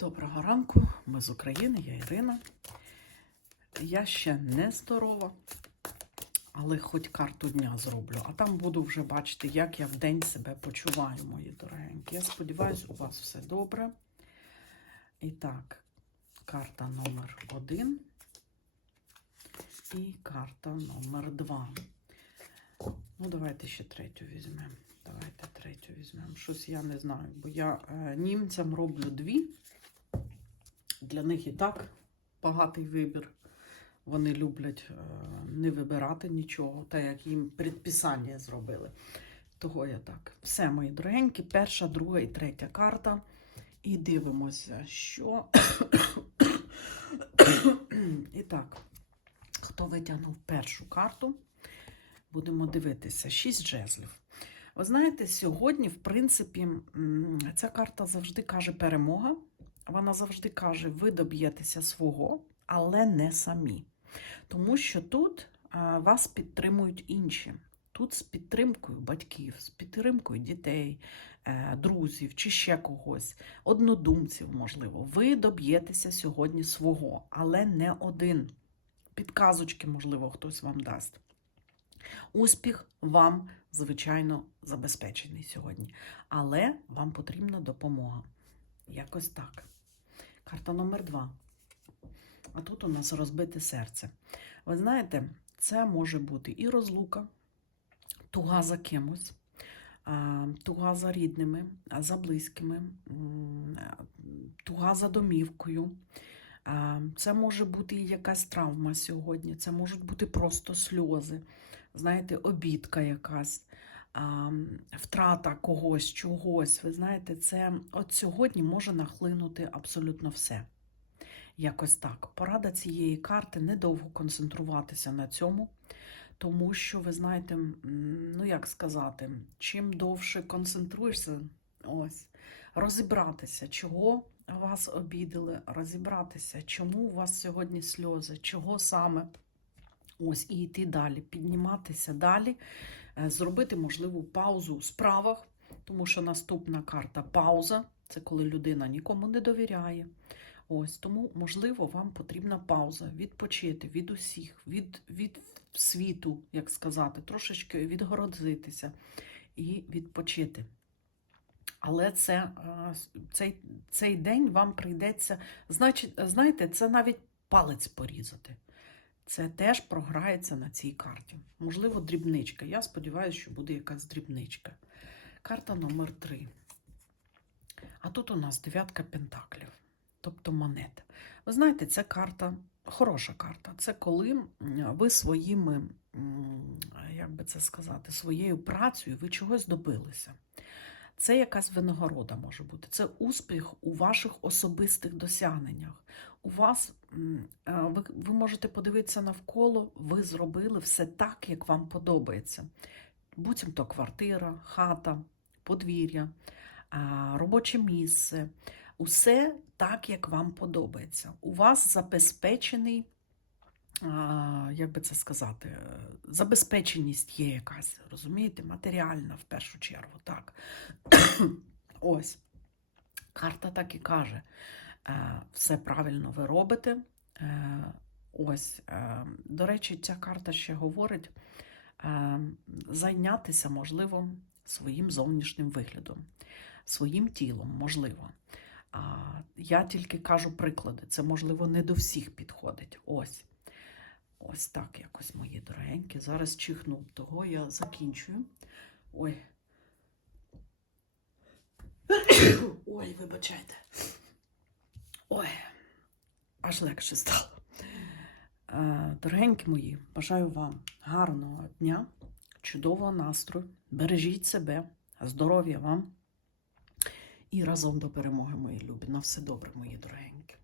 Доброго ранку, ми з України, я Ірина. Я ще не здорова, але хоч карту дня зроблю. А там буду вже бачити, як я в день себе почуваю, мої дорогенькі. Я сподіваюся, у вас все добре. І так, карта номер один і карта номер два. Ну, давайте ще третю візьмемо. Давайте третю візьмемо. Щось я не знаю, бо я е, німцям роблю дві. Для них і так багатий вибір. Вони люблять е, не вибирати нічого, так як їм предписання зробили. Того я так. Все, мої дорогенькі, перша, друга і третя карта. І дивимося, що. і так, хто витягнув першу карту, будемо дивитися. Шість жезлів. Ви знаєте, сьогодні, в принципі, ця карта завжди каже перемога. Вона завжди каже, ви доб'єтеся свого, але не самі. Тому що тут вас підтримують інші. Тут з підтримкою батьків, з підтримкою дітей, е, друзів чи ще когось, однодумців, можливо. Ви доб'єтеся сьогодні свого, але не один. Підказочки, можливо, хтось вам дасть. Успіх вам, звичайно, забезпечений сьогодні. Але вам потрібна допомога. Якось так. Карта номер два. А тут у нас розбите серце. Ви знаєте, це може бути і розлука, туга за кимось, туга за рідними, за близькими, туга за домівкою. Це може бути і якась травма сьогодні, це можуть бути просто сльози, знаєте, обідка якась втрата когось, чогось. Ви знаєте, це от сьогодні може нахлинути абсолютно все. Якось так. Порада цієї карти недовго концентруватися на цьому, тому що, ви знаєте, ну як сказати, чим довше концентруєшся, ось, розібратися, чого вас обідали, розібратися, чому у вас сьогодні сльози, чого саме. Ось і йти далі, підніматися далі, зробити можливу паузу у справах, тому що наступна карта пауза це коли людина нікому не довіряє. Ось тому, можливо, вам потрібна пауза, відпочити від усіх, від, від світу, як сказати, трошечки відгородитися і відпочити. Але це, е, цей, цей день вам прийдеться, значить, знаєте, це навіть палець порізати. Це теж програється на цій карті. Можливо, дрібничка. Я сподіваюся, що буде якась дрібничка. Карта номер 3. А тут у нас дев'ятка пентаклів, тобто монета. Ви знаєте, це карта, хороша карта. Це коли ви своїми, як би це сказати, своєю працею ви чогось добилися. Це якась винагорода може бути. Це успіх у ваших особистих досягненнях. У вас е, ви, ви можете подивитися навколо, ви зробили все так, як вам подобається. Буцімто квартира, хата, подвір'я, робоче місце. Усе так, як вам подобається. У вас забезпечений, як би це сказати, забезпеченість є якась, розумієте, матеріальна в першу чергу. Так. Ось. Карта так і каже: все правильно ви робите. Е, Ось, е, до речі, ця карта ще говорить е, зайнятися, можливо, своїм зовнішнім виглядом, своїм тілом, можливо. Я тільки кажу приклади, це, можливо, не до всіх підходить. Ось. Ось так якось, мої дорогенькі. Зараз чихну, того я закінчую. Ой. Ой, вибачайте. Ой, аж легше стало. Е, Дорогенькі мої, бажаю вам гарного дня, чудового настрою. Бережіть себе, здоров'я вам і разом до перемоги, мої любі. На все добре, мої дорогенькі.